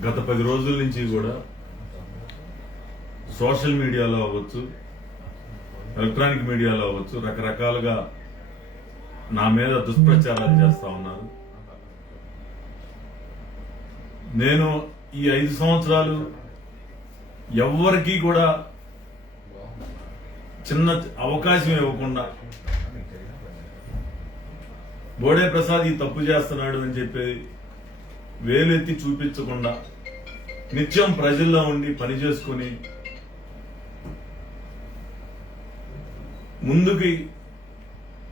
గత పది రోజుల నుంచి కూడా సోషల్ మీడియాలో అవ్వచ్చు ఎలక్ట్రానిక్ మీడియాలో అవ్వచ్చు రకరకాలుగా నా మీద దుష్ప్రచారాలు చేస్తా ఉన్నారు. నేను ఈ ఐదు సంవత్సరాలు ఎవ్వరికీ కూడా చిన్న అవకాశం ఇవ్వకుండా బోడే ప్రసాద్ ఈ తప్పు చేస్తున్నాడు అని చెప్పేది వేలెత్తి చూపించకుండా నిత్యం ప్రజల్లో ఉండి పని చేసుకుని ముందుకి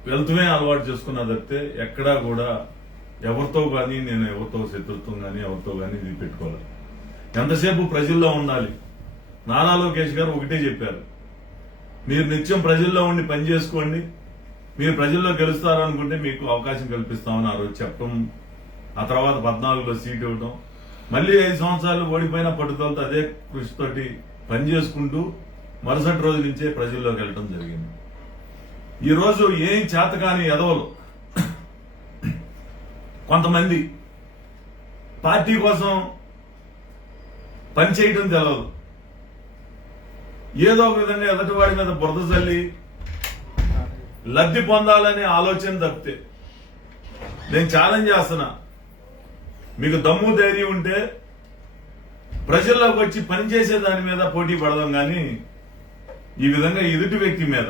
వెళ్తూనే అలవాటు చేసుకున్నా తప్పితే ఎక్కడా కూడా ఎవరితో కానీ నేను ఎవరితో శత్రుత్వం కానీ ఎవరితో కానీ ఇది పెట్టుకోవాలి ఎంతసేపు ప్రజల్లో ఉండాలి? నారా లోకేష్ గారు ఒకటే చెప్పారు. మీరు నిత్యం ప్రజల్లో ఉండి పని చేసుకోండి. మీరు ప్రజల్లో గెలుస్తారనుకుంటే మీకు అవకాశం కల్పిస్తామని ఆ రోజు చెప్పడం ఆ తర్వాత పద్నాలుగులో సీట్ ఇవ్వడం. మళ్ళీ ఐదు సంవత్సరాలు ఓడిపోయిన పట్టుదలతో అదే కృషితోటి పని చేసుకుంటూ మరుసటి రోజు నుంచే ప్రజల్లోకి వెళ్ళడం జరిగింది. ఈరోజు ఏం ఏం చేతకాని ఎదవలు. కొంతమంది పార్టీ కోసం పనిచేయడం తెలవదు. ఏదో ఒక విధంగా ఎదటివాడి మీద బురద చల్లి లబ్ధి పొందాలనే ఆలోచన తప్పితే నేను ఛాలెంజ్ చేస్తున్నా. మీకు దమ్ము ధైర్యం ఉంటే ప్రజల్లోకి వచ్చి పనిచేసే దాని మీద పోటీ పడదాం కానీ ఈ విధంగా ఎదుటి వ్యక్తి మీద.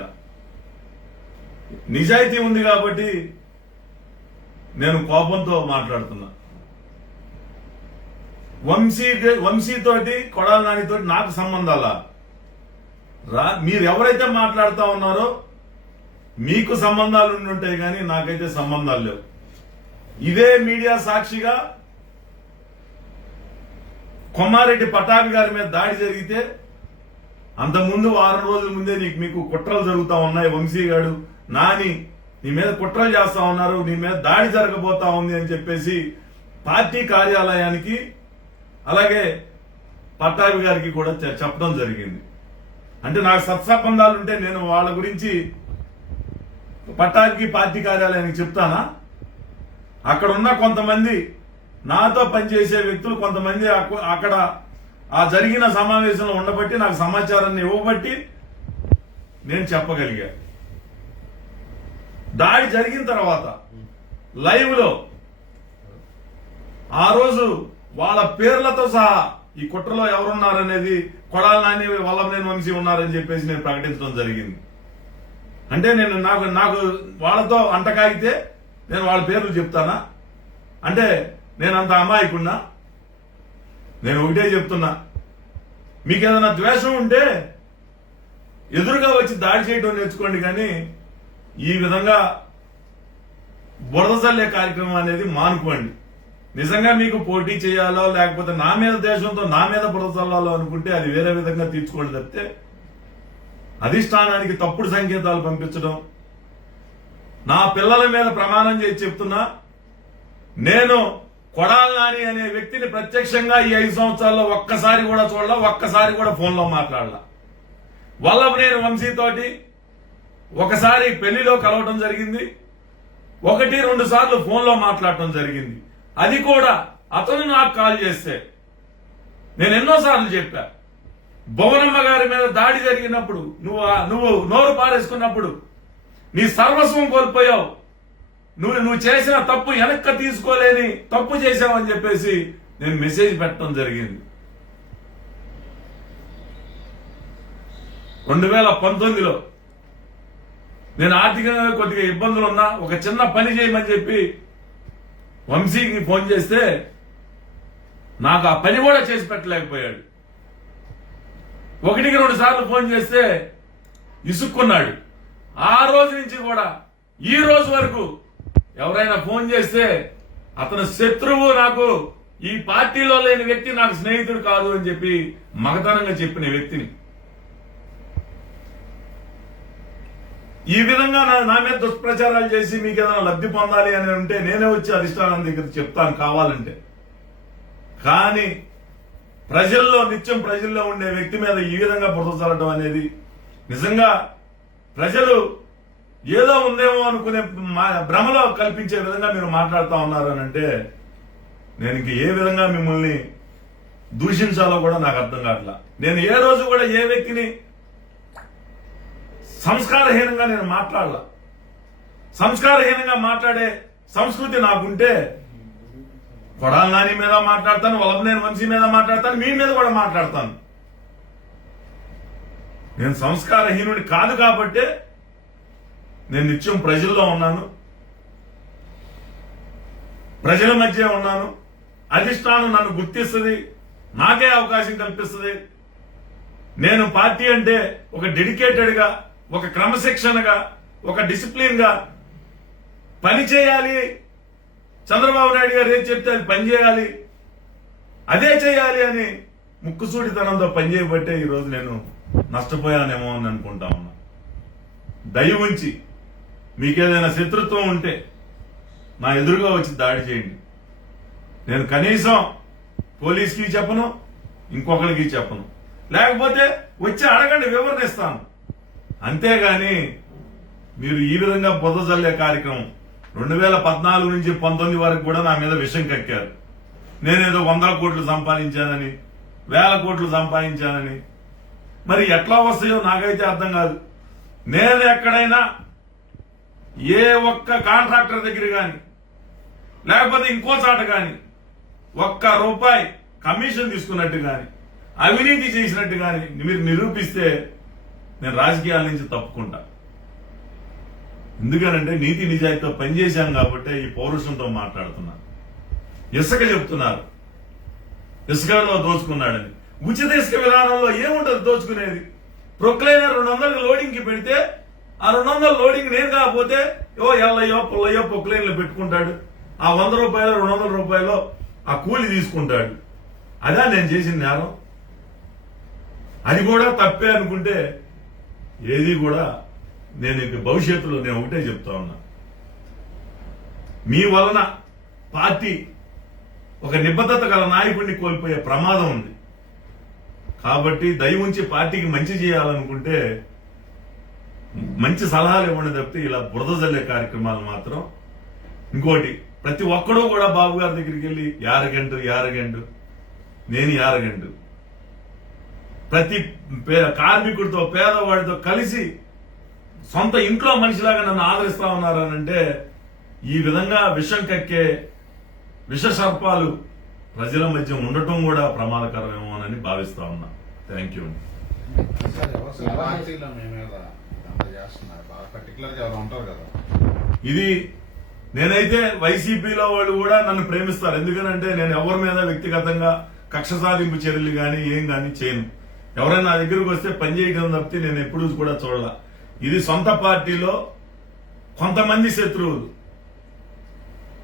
నిజాయితీ ఉంది కాబట్టి నేను కోపంతో మాట్లాడుతున్నా. వంశీ వంశీతోటి కొడాల నానితోటి నాకు సంబంధాలా? రా మీరు ఎవరైతే మాట్లాడుతూ ఉన్నారో మీకు సంబంధాలు ఉండి ఉంటాయి కానీ నాకైతే సంబంధాలు లేవు. ఇదే మీడియా సాక్షిగా కొమ్మారెడ్డి పటాభి గారి మీద దాడి జరిగితే అంతకుముందు వారం రోజుల ముందే నీకు మీకు కుట్రలు జరుగుతా ఉన్నాయి వంశీ గారు నాని నీ మీద కుట్రలు చేస్తా ఉన్నారు నీ మీద దాడి జరగబోతా ఉంది అని చెప్పేసి పార్టీ కార్యాలయానికి అలాగే పట్టాభి గారికి కూడా చెప్పడం జరిగింది. అంటే నాకు సత్సంబంధాలు ఉంటే నేను వాళ్ళ గురించి పట్టాభికి పార్టీ కార్యాలయానికి చెప్తానా? అక్కడ ఉన్న కొంతమంది నాతో పనిచేసే వ్యక్తులు కొంతమంది అక్కడ ఆ జరిగిన సమావేశంలో ఉండబట్టి నాకు సమాచారాన్ని ఇవ్వబట్టి నేను చెప్పగలిగా. దాడి జరిగిన తర్వాత లైవ్లో ఆ రోజు వాళ్ళ పేర్లతో సహా ఈ కుట్రలో ఎవరున్నారనేది కొడాల నాని వల్లభనేని వంశీ ఉన్నారని చెప్పేసి నేను ప్రకటించడం జరిగింది. అంటే నేను నాకు నాకు వాళ్ళతో అంటకాగితే నేను వాళ్ళ పేర్లు చెప్తానా? అంటే నేను అంత అమాయకున్నా? నేను ఒకటే చెప్తున్నా. మీకు ఏదైనా ద్వేషం ఉంటే ఎదురుగా వచ్చి దాడి చేయడం నేర్చుకోండి కానీ ఈ విధంగా బురద చల్లే కార్యక్రమం అనేది మానుకోండి. నిజంగా మీకు పోటీ చేయాలో లేకపోతే నా మీద దేశంతో నా మీద బురద చల్లాలో అనుకుంటే అది వేరే విధంగా తీర్చుకోండి తప్పితే అధిష్టానానికి తప్పుడు సంకేతాలు పంపించడం. నా పిల్లల మీద ప్రమాణం చేసి చెప్తున్నా. నేను కొడాల నాని అనే వ్యక్తిని ప్రత్యక్షంగా ఈ ఐదు సంవత్సరాల్లో ఒక్కసారి కూడా చూడాల ఒక్కసారి కూడా ఫోన్లో మాట్లాడాల. వల్లభనేని వంశీతోటి ఒకసారి పెళ్ళిలో కలవటం జరిగింది. ఒకటి రెండు సార్లు ఫోన్లో మాట్లాడటం జరిగింది. అది కూడా అతను నాకు కాల్ చేస్తే నేను ఎన్నోసార్లు చెప్పా. భువనమ్మ గారి మీద దాడి జరిగినప్పుడు నువ్వు నువ్వు నోరు పారేసుకున్నప్పుడు నీ సర్వస్వం కోల్పోయావు. నువ్వు నువ్వు చేసిన తప్పు వెనక్కి తీసుకోలేని తప్పు చేశావని చెప్పేసి నేను మెసేజ్ పెట్టడం జరిగింది. రెండు వేల పంతొమ్మిదిలో నేను ఆర్థికంగా కొద్దిగా ఇబ్బందులు ఉన్నా ఒక చిన్న పని చేయమని చెప్పి వంశీకి ఫోన్ చేస్తే నాకు ఆ పని కూడా చేసి పెట్టలేకపోయాడు. ఒకటికి రెండు సార్లు ఫోన్ చేస్తే ఇసుక్కున్నాడు. ఆ రోజు నుంచి కూడా ఈ రోజు వరకు ఎవరైనా ఫోన్ చేస్తే అతను శత్రువు నాకు ఈ పార్టీలో లేని వ్యక్తి నాకు స్నేహితుడు కాదు అని చెప్పి మగతనంగా చెప్పిన వ్యక్తిని. ఈ విధంగా నా నా మీద దుష్ప్రచారాలు చేసి మీకు ఏదైనా లబ్ధి పొందాలి అని ఉంటే నేనే వచ్చి అధిష్టానం దగ్గర చెప్తాను కావాలంటే. కానీ ప్రజల్లో నిత్యం ప్రజల్లో ఉండే వ్యక్తి మీద ఈ విధంగా బురద చల్లడం అనేది నిజంగా ప్రజలు ఏదో ఉందేమో అనుకునే మా- భ్రమలో కల్పించే విధంగా మీరు మాట్లాడుతూ ఉన్నారు అని అంటే నేను ఇంక ఏ విధంగా మిమ్మల్ని దూషించాలో కూడా నాకు అర్థం కావట్లా. నేను ఏ రోజు కూడా ఏ వ్యక్తిని సంస్కారహీనంగా నేను మాట్లాడలా. సంస్కారహీనంగా మాట్లాడే సంస్కృతి నాకుంటే కొడాల నాని మీద మాట్లాడతాను వలభనేని వంశీ మీద మాట్లాడతాను మీ మీద కూడా మాట్లాడతాను. నేను సంస్కారహీనుడి కాదు కాబట్టే నేను నిత్యం ప్రజల్లో ఉన్నాను. ప్రజల మధ్య ఉన్నాను. అధిష్టానం నన్ను గుర్తిస్తుంది. నాకే అవకాశం కల్పిస్తుంది. నేను పార్టీ అంటే ఒక డెడికేటెడ్గా ఒక క్రమశిక్షణగా ఒక డిసిప్లిన్గా పని చేయాలి. చంద్రబాబు నాయుడు గారు ఏం చెప్తే అది పని చేయాలి. అదే చేయాలి అని ముక్కుసూడితనంతో పనిచేయబట్టే ఈరోజు నేను నష్టపోయానేమో అని అనుకుంటా ఉన్నా. దయ ఉంచి మీకేదైనా శత్రుత్వం ఉంటే నా ఎదురుగా వచ్చి దాడి చేయండి. నేను కనీసం పోలీస్కి చెప్పను ఇంకొకరికి చెప్పను. లేకపోతే వచ్చి అడగండి వివరణ ఇస్తాను. అంతేగాని మీరు ఈ విధంగా బుద్ధజల్లే కార్యక్రమం రెండు వేల పద్నాలుగు నుంచి పంతొమ్మిది వరకు కూడా నా మీద విషం కక్కారు. నేనేదో వందల కోట్లు సంపాదించానని వేల కోట్లు సంపాదించానని. మరి ఎట్లా వస్తాయో నాకైతే అర్థం కాదు. నేను ఎక్కడైనా ఏ ఒక్క కాంట్రాక్టర్ దగ్గర కానీ లేకపోతే ఇంకో చాట కానీ ఒక్క రూపాయి కమిషన్ తీసుకున్నట్టు కానీ అవినీతి చేసినట్టు కానీ మీరు నిరూపిస్తే నేను రాజకీయాల నుంచి తప్పుకుంటా. ఎందుకనంటే నీతి నిజాయితీతో పనిచేశాం కాబట్టి ఈ పౌరుషంతో మాట్లాడుతున్నా. ఇసుక చెప్తున్నారు. ఇసుకలో దోచుకున్నాడని. ఉచిత ఇసుక విధానంలో ఏముంటుంది దోచుకునేది? ప్రొక్లైనర్ రెండు వందలకు లోడింగ్కి పెడితే ఆ రెండు వందల లోడింగ్ నేను కాకపోతే ఓ ఎల్లయ్యో పుల్లయ్యో ప్రొక్లైన్లో పెట్టుకుంటాడు. ఆ వంద రూపాయలు రెండు వందల రూపాయలు ఆ కూలి తీసుకుంటాడు. అదే నేను చేసిన నేరం. అది కూడా తప్పే అనుకుంటే ఏది కూడా నేను ఇంక భవిష్యత్తులో నేను ఒకటే చెప్తా ఉన్నా. మీ వలన పార్టీ ఒక నిబద్ధత గల నాయకుడిని కోల్పోయే ప్రమాదం ఉంది. కాబట్టి దయ ఉంచి పార్టీకి మంచి చేయాలనుకుంటే మంచి సలహాలు ఇవ్వండి తప్పితే ఇలా బురద జల్లే కార్యక్రమాలు మాత్రం. ఇంకోటి ప్రతి ఒక్కడూ కూడా బాబు గారి దగ్గరికి వెళ్ళి యారగంటు యారగంటు నేను యారగంటు ప్రతి కార్మికుడితో పేదవాడితో కలిసి సొంత ఇంట్లో మనిషిలాగా నన్ను ఆదరిస్తా ఉన్నారనంటే ఈ విధంగా విషం కక్కే విష సర్పాలు ప్రజల మధ్య ఉండటం కూడా ప్రమాదకరమేమోనని భావిస్తా ఉన్నా. థ్యాంక్ యూ చేస్తున్నారు. బాగా ఎవరు ఉంటారు కదా. ఇది నేనైతే వైసీపీలో వాళ్ళు కూడా నన్ను ప్రేమిస్తారు. ఎందుకనంటే నేను ఎవరి మీద వ్యక్తిగతంగా కక్ష సాధింపు చర్యలు కానీ ఏం కానీ చేయను. ఎవరైనా నా దగ్గరకు వస్తే పని చేయడం తప్పితే నేను ఎప్పుడూ కూడా చూడాల. ఇది సొంత పార్టీలో కొంతమంది శత్రువులు.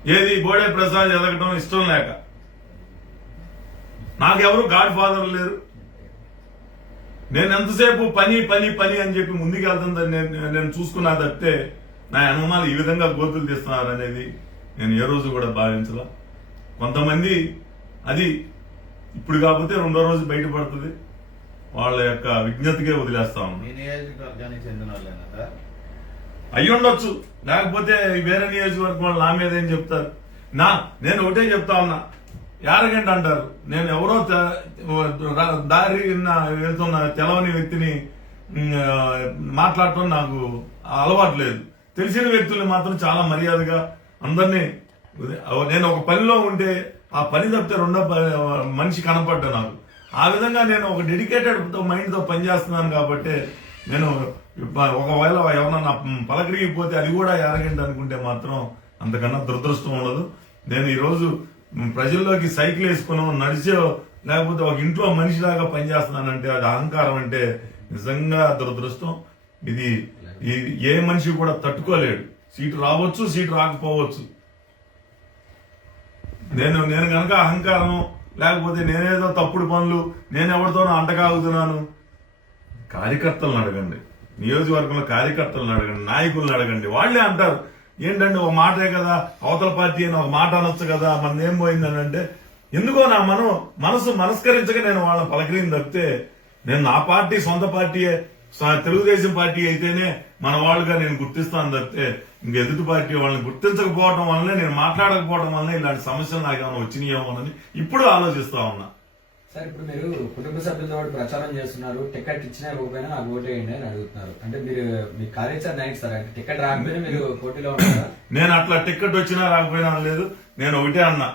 ఏది బోడే ప్రసాద్ ఎదగటం ఇష్టం లేక. నాకెవరు గాడ్ ఫాదర్ లేరు. నేను ఎంతసేపు పని పని పని అని చెప్పి ముందుకెళ్తుందని నేను నేను చూసుకున్నా తప్పితే నా అనుమానాలు ఈ విధంగా గోతులు తీస్తున్నారు అనేది నేను ఏ రోజు కూడా భావించలా. కొంతమంది అది ఇప్పుడు కాకపోతే రెండో రోజు బయటపడుతుంది. వాళ్ళ యొక్క విజ్ఞతకే వదిలేస్తా ఉన్నాను మీ నియోజకవర్గానికి చెందిన వాళ్ళేనా సార్? అయి ఉండొచ్చు. లేకపోతే వేరే నియోజకవర్గం వాళ్ళు నా మీద ఏం చెప్తారు? నా నేను ఒకటే చెప్తా ఉన్నా. యారగంట అంటారు. నేను ఎవరో దారి నా వెళ్తున్న తెలవని వ్యక్తిని మాట్లాడటం నాకు అలవాటు లేదు. తెలిసిన వ్యక్తుల్ని మాత్రం చాలా మర్యాదగా అందరినీ నేను ఒక పనిలో ఉంటే ఆ పని తప్పితే రెండో మనిషి కనపడ్డా నాకు. ఆ విధంగా నేను ఒక డెడికేటెడ్ మైండ్తో పనిచేస్తున్నాను కాబట్టి నేను ఒకవేళ ఎవరన్నా పలకరిగిపోతే అది కూడా ఎరగండి అనుకుంటే మాత్రం అంతకన్నా దురదృష్టం ఉండదు. నేను ఈరోజు ప్రజల్లోకి సైకిల్ వేసుకున్నాం నడిచే లేకపోతే ఒక ఇంట్లో మనిషిలాగా పనిచేస్తున్నానంటే అది అహంకారం అంటే నిజంగా దురదృష్టం. ఇది ఏ మనిషి కూడా తట్టుకోలేడు. సీటు రావచ్చు సీటు రాకపోవచ్చు. నేను నేను కనుక అహంకారం లేకపోతే నేనేదో తప్పుడు పనులు నేను ఎవరితోనో అంటకాగుతున్నాను కార్యకర్తలను అడగండి. నియోజకవర్గంలో కార్యకర్తలను అడగండి నాయకులను అడగండి. వాళ్ళే అంటారు ఏంటంటే ఒక మాటే కదా? అవతల పార్టీ అని ఒక మాట అనొచ్చు కదా? మన ఏం పోయిందని అంటే ఎందుకో నా మనం మనసు మనస్కరించక నేను వాళ్ళని పలకరిని తప్పితే నేను నా పార్టీ సొంత పార్టీయే తెలుగుదేశం పార్టీ అయితేనే మన వాళ్ళుగా నేను గుర్తిస్తాను తప్పితే ఇంక ఎదుటి పార్టీ వాళ్ళని గుర్తించకపోవడం వల్లనే నేను మాట్లాడకపోవడం వల్లనే ఇలాంటి సమస్యలు నాకు ఏమైనా వచ్చినాయేమోనని ఇప్పుడు ఆలోచిస్తా ఉన్నా. సార్ ఇప్పుడు మీరు కుటుంబ సభ్యులతో పాటు ప్రచారం చేస్తున్నారు టికెట్ ఇచ్చినా ఇవ్వకపోయినా నాకు ఓటు వేయండి అని అడుగుతున్నారు. అంటే మీరు మీ కార్యాచరణ ఏంటి సార్ అంటే టికెట్ రాకపోయినా మీరు పోటీలో ఉంటారా నేను అట్లా టికెట్ వచ్చినా రాకపోయినా లేదు నేను ఒకటే అన్నా.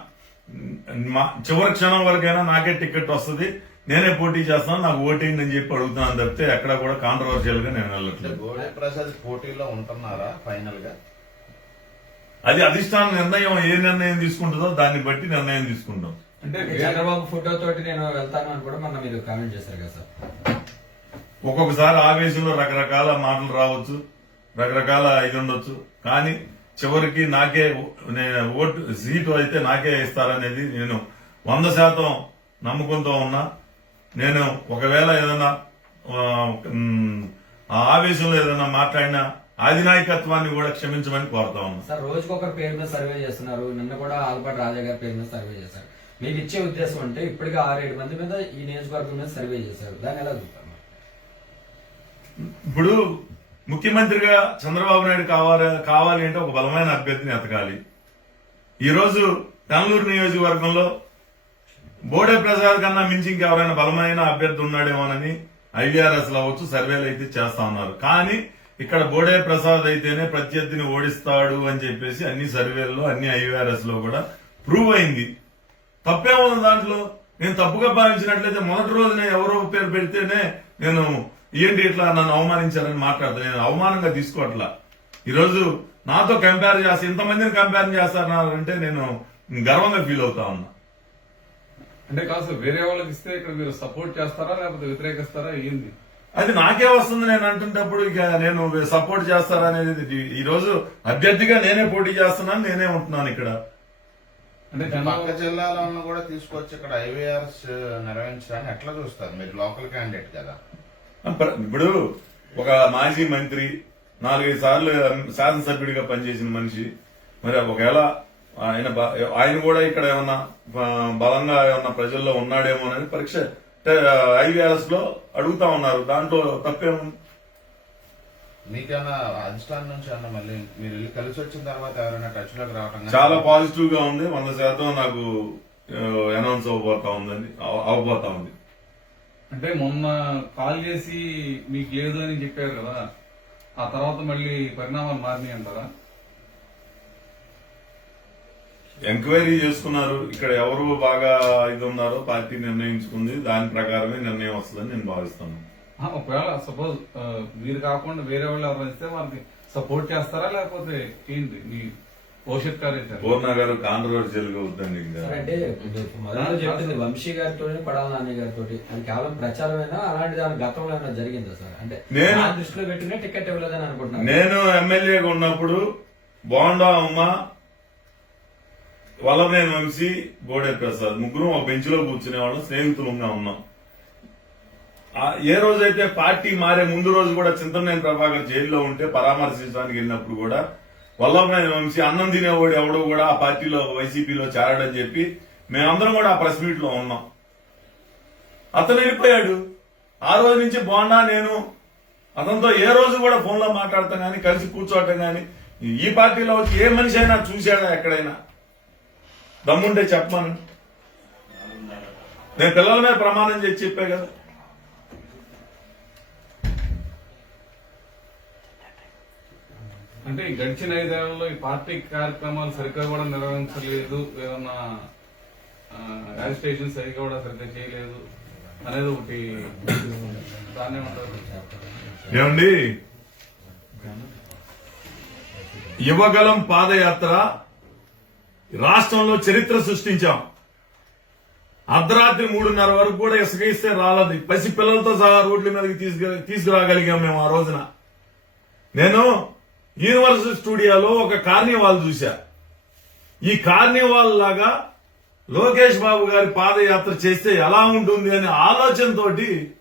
మా చివరి క్షణం వరకైనా నాకే టికెట్ వస్తుంది నేనే పోటీ చేస్తాను నాకు ఓటింగ్ అని చెప్పి అడుగుతున్నాను తప్పితే ఎక్కడ కూడా కాంట్రవర్షియల్గా నేను వెళ్ళట్లేదు. గోడే ప్రసాద్ పోటీలో ఉంటున్నారా ఫైనల్గా అది అధిష్టాన నిర్ణయం ఏ నిర్ణయం తీసుకుంటుందో దాన్ని బట్టి నిర్ణయం తీసుకుంటాం. అంటే చంద్రబాబు ఫోటో తోటి నేను వెళ్తాను అని కూడా మొన్న మీరు కామెంట్ చేశారు కదా సార్. ఒక్కొక్కసారి ఆవేశంలో రకరకాల మాటలు రావచ్చు రకరకాల ఇది ఉండొచ్చు. కానీ చివరికి నాకే నేను ఓటు సీటు అయితే నాకే ఇస్తారనేది నేను వంద శాతం నమ్మకంతో ఉన్నా. నేను ఒకవేళ ఏదైనా ఆవేశంలో ఏదైనా మాట్లాడినా అధినాయకత్వాన్ని కూడా క్షమించమని కోరుతా ఉన్నా. సార్ రోజుకొకరు పేరు మీద సర్వే చేస్తున్నారు. నిన్న కూడా ఆలపాటి రాజా గారి పేరు మీద సర్వే చేశారు. నేను ఇచ్చే ఉద్దేశం అంటే ఇప్పటికే ఆరేడు మంది మీద ఈ నియోజకవర్గం మీద సర్వే చేశారు. దాన్ని ఎలా చూస్తాను ఇప్పుడు ముఖ్యమంత్రిగా చంద్రబాబు నాయుడు కావాలి కావాలి అంటే ఒక బలమైన అభ్యర్థిని ఎతకాలి. ఈరోజు బెంగళూరు నియోజకవర్గంలో బోడే ప్రసాద్ కన్నా మించి ఇంకెవరైనా బలమైన అభ్యర్థి ఉన్నాడేమోనని ఐవీఆర్ఎస్ అవ్వచ్చు సర్వేలు అయితే చేస్తా ఉన్నారు. కానీ ఇక్కడ బోడే ప్రసాద్ అయితేనే ప్రత్యర్థిని ఓడిస్తాడు అని చెప్పేసి అన్ని సర్వేల్లో అన్ని ఐవీఆర్ఎస్లో కూడా ప్రూవ్ అయింది. తప్పేముంది దాంట్లో. నేను తప్పుగా భావించినట్లయితే మొదటి రోజునే ఎవరో పేరు పెడితేనే నేను ఏంటి ఇట్లా నన్ను అవమానించారని మాట్లాడతాను నేను అవమానంగా తీసుకోవట్లా. ఈరోజు నాతో కంపేర్ చేస్తే ఇంతమందిని కంపేర్ చేస్తారంటే నేను గర్వంగా ఫీల్ అవుతా ఉన్నా. అంటే కాదు సార్ వేరే వాళ్ళకి ఇస్తే ఇక్కడ మీరు సపోర్ట్ చేస్తారా లేకపోతే వ్యతిరేకిస్తారా ఏంది? అది నాకే వస్తుంది నేను అంటుంటప్పుడు ఇక నేను సపోర్ట్ చేస్తారనేది ఈ రోజు అభ్యర్థిగా నేనే పోటీ చేస్తున్నాను నేనే ఉంటున్నాను ఇక్కడ. అంటే పక్క జిల్లాలను కూడా తీసుకొచ్చి ఇక్కడ ఐవీఆర్స్ నిర్వహించడాన్ని ఎట్లా చూస్తారు మీరు లోకల్ క్యాండిడేట్ కదా? ఇప్పుడు ఒక మాజీ మంత్రి నాలుగైదు సార్లు శాసనసభ్యుడిగా పనిచేసిన మనిషి. మరి ఒకవేళ ఆయన ఆయన కూడా ఇక్కడ ఏమన్నా బలంగా ఏమన్నా ప్రజల్లో ఉన్నాడేమో అని పరీక్ష ఐవీఆర్ఎస్లో అడుగుతా ఉన్నారు. దాంట్లో తప్పేముంది? మీకన్నా అధిష్టానం నుంచి అన్న మళ్ళీ మీరు వెళ్ళి కలిసి వచ్చిన తర్వాత ఎవరైనా టచ్లోకి రావటం చాలా పాజిటివ్గా ఉంది. వంద శాతం నాకు అనౌన్స్ అవ్వబోతా ఉందని అవ- అవ్వబోతా ఉంది. అంటే మొన్న కాల్ చేసి మీకు లేదు అని చెప్పారు కదా ఆ తర్వాత మళ్ళీ పరిణామాలు మారినాయి అంటారా? ఎంక్వైరీ చేసుకున్నారు. ఇక్కడ ఎవరు బాగా ఇది ఉన్నారో పార్టీ నిర్ణయించుకుంది. దాని ప్రకారమే నిర్ణయం వస్తుందని నేను భావిస్తున్నాను. ఒకవేళ సపోజ్ మీరు కాకుండా వేరే వాళ్ళు ఎవరైనా ఇస్తే వాళ్ళకి సపోర్ట్ చేస్తారా లేకపోతే ఏంటి? మీ భవిష్యత్ కార్యాచరణ? పూర్ణ గారు కాంట్రవర్షియల్గా వద్దండి ఇంకా. సార్ అంటే చెప్పింది వంశీ గారితో పడాల నాని గారితో అది కేవలం ప్రచారమైనా అలాంటి దాని గతంలో ఏమైనా జరిగిందా సార్? అంటే నేను- దృష్టిలో పెట్టుకునే టికెట్ ఇవ్వలేదని అనుకుంటున్నాను. నేను ఎమ్మెల్యేగా ఉన్నప్పుడు బోండా అమ్మ వల్లనేని వంశీ బోడే ప్రసాద్ ముగ్గురు ఒక బెంచ్లో కూర్చునే వాళ్ళం స్నేహితులంగా ఉన్నాం ఏ రోజైతే పార్టీ మారే ముందు రోజు కూడా చింతనేని ప్రభాకర్ జైల్లో ఉంటే పరామర్శించడానికి వెళ్ళినప్పుడు కూడా వల్లభనేని వంశీ అన్నం తినేవాడు ఎవడో కూడా ఆ పార్టీలో వైసీపీలో చేరాడని చెప్పి మేమందరం కూడా ఆ ప్రెస్ మీట్లో ఉన్నాం. అతను వెళ్ళిపోయాడు. ఆ రోజు నుంచి బాగున్నా నేను. అతనితో ఏ రోజు కూడా ఫోన్లో కానీ కలిసి కూర్చోవటం కానీ ఈ పార్టీలో వచ్చి ఏ మనిషి అయినా చూశాడా ఎక్కడైనా? దమ్ముంటే చెప్పమను. నేను పిల్లల మీద ప్రమాణం చేసి చెప్పే కదా. అంటే గడిచిన ఐదేళ్ళలో ఈ పార్టీ కార్యక్రమాలు సరిగ్గా కూడా నిర్వహించలేదు ఏమన్నా రిజిస్ట్రేషన్ సరిగ్గా కూడా సరిగ్గా చేయలేదు అనేది ఒకటి దాన్నే ఉంటారు ఏమండి? యువగలం పాదయాత్ర రాష్ట్రంలో చరిత్ర సృష్టించాం. అర్ధరాత్రి మూడున్నర వరకు కూడా ఇసుక ఇస్తే రాలేదు. పసి పిల్లలతో సహా రోడ్ల మీదకి తీసుకు తీసుకురాగలిగాం మేము ఆ రోజున. నేను యూనివర్సల్ స్టూడియోలో ఒక కార్నివాల్ చూశా. ఈ కార్నివాల్ లాగా లోకేష్ బాబు గారి పాదయాత్ర చేస్తే ఎలా ఉంటుంది అనే ఆలోచనతోటి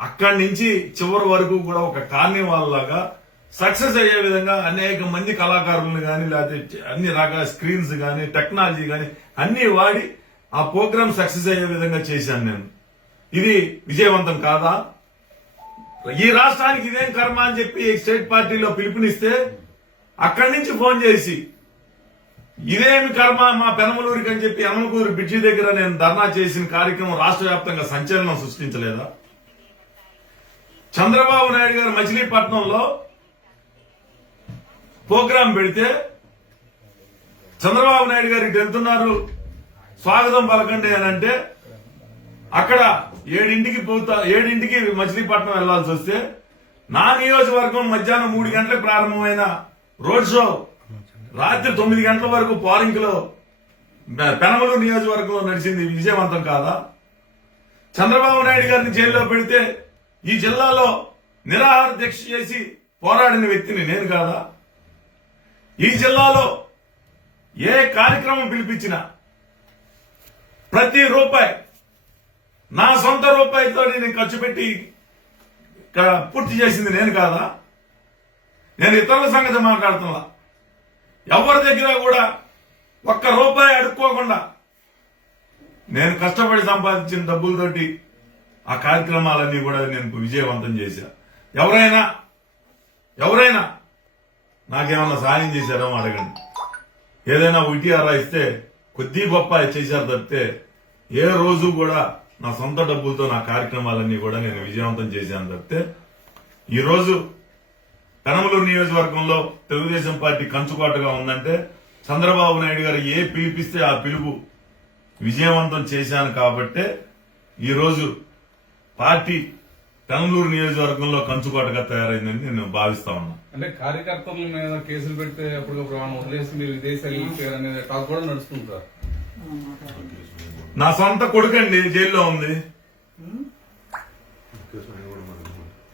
అక్కడి నుంచి చివరి వరకు కూడా ఒక కార్నివాల్ లాగా సక్సెస్ అయ్యే విధంగా అనేక మంది కళాకారులను కానీ లేకపోతే అన్ని రకాల స్క్రీన్స్ కానీ టెక్నాలజీ కానీ అన్ని వాడి ఆ ప్రోగ్రామ్ సక్సెస్ అయ్యే విధంగా చేశాను నేను. ఇది విజయవంతం కాదా? ఈ రాష్ట్రానికి ఇదేం కర్మ అని చెప్పి స్టేట్ పార్టీలో పిలుపునిస్తే అక్కడి నుంచి ఫోన్ చేసి ఇదేమి కర్మ? మా పెనమలూరికి అని చెప్పి యనమలూరు బ్రిడ్జి దగ్గర నేను ధర్నా చేసిన కార్యక్రమం రాష్ట్ర వ్యాప్తంగా సంచలనం సృష్టించలేదా? చంద్రబాబు నాయుడు గారు మచిలీపట్నంలో ప్రోగ్రాం పెడితే చంద్రబాబు నాయుడు గారు ఇటు వెళ్తున్నారు స్వాగతం పలకండి అని అంటే అక్కడ ఏడింటికి పోతా ఏడింటికి మచిలీపట్నం వెళ్ళాల్సి వస్తే నా నియోజకవర్గం మధ్యాహ్నం మూడు గంటలకు ప్రారంభమైన రోడ్ షో రాత్రి తొమ్మిది గంటల వరకు పోలింగ్లో పెనమలూరు నియోజకవర్గంలో నడిచింది విజయవంతం కాదా? చంద్రబాబు నాయుడు గారిని జైల్లో పెడితే ఈ జిల్లాలో నిరాహార దీక్ష చేసి పోరాడిన వ్యక్తిని నేను కాదా? ఈ జిల్లాలో ఏ కార్యక్రమం పిలిపించినా ప్రతి రూపాయి నా సొంత రూపాయితో నేను ఖర్చు పెట్టి పూర్తి చేసింది నేను కాదా? నేను ఇతరుల సంగతి మాట్లాడుతున్నా. ఎవరి దగ్గర కూడా ఒక్క రూపాయి అడుక్కోకుండా నేను కష్టపడి సంపాదించిన డబ్బులతోటి ఆ కార్యక్రమాలన్నీ కూడా నేను విజయవంతం చేశా. ఎవరైనా ఎవరైనా నాకేమన్నా సహాయం చేశారో అడగండి. ఏదైనా ఉటిఆర్ ఇస్తే కొద్ది గొప్ప చేశారు తప్పితే ఏ రోజు కూడా నా సొంత డబ్బులతో నా కార్యక్రమాలన్నీ కూడా నేను విజయవంతం చేశాను తప్పితే ఈరోజు కనమలూరు నియోజకవర్గంలో తెలుగుదేశం పార్టీ కంచుకోటగా ఉందంటే చంద్రబాబు నాయుడు గారు ఏ పిలిపిస్తే ఆ పిలుపు విజయవంతం చేశాను కాబట్టే ఈరోజు పార్టీ కనమలూరు నియోజకవర్గంలో కంచుకోటగా తయారైందని నేను భావిస్తా ఉన్నా. అంటే కార్యకర్తల మీద కేసులు పెడితే అప్పుడు వదిలేసి మీరు విదేశాలు అనేది టాక్ కూడా నడుస్తుంది సార్. నా సొంత కొడుకండి జైల్లో ఉంది.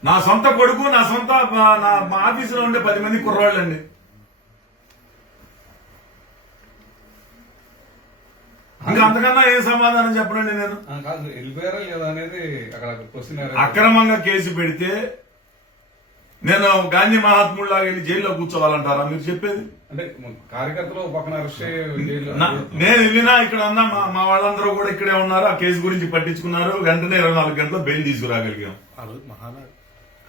నా సొంత కొడుకు నా సొంత మా- నా మా ఆఫీసులో ఉండే పది మంది కుర్రాళ్ళండి. ఇంకా అంతకన్నా ఏం సమాధానం చెప్పనండి నేను? అక్రమంగా కేసు పెడితే నేను గాంధీ మహాత్ముడిలాగా వెళ్ళి జైల్లో కూర్చోవాలంటారా? మీరు చెప్పేది? అంటే కార్యకర్తలు పక్కన నేను వెళ్ళినా ఇక్కడ ఉన్నా మా మా వాళ్ళందరూ కూడా ఇక్కడే ఉన్నారు. ఆ కేసు గురించి పట్టించుకున్నారు. వెంటనే ఇరవై నాలుగు గంటల్లో బెయిల్ తీసుకురాగలిగాం.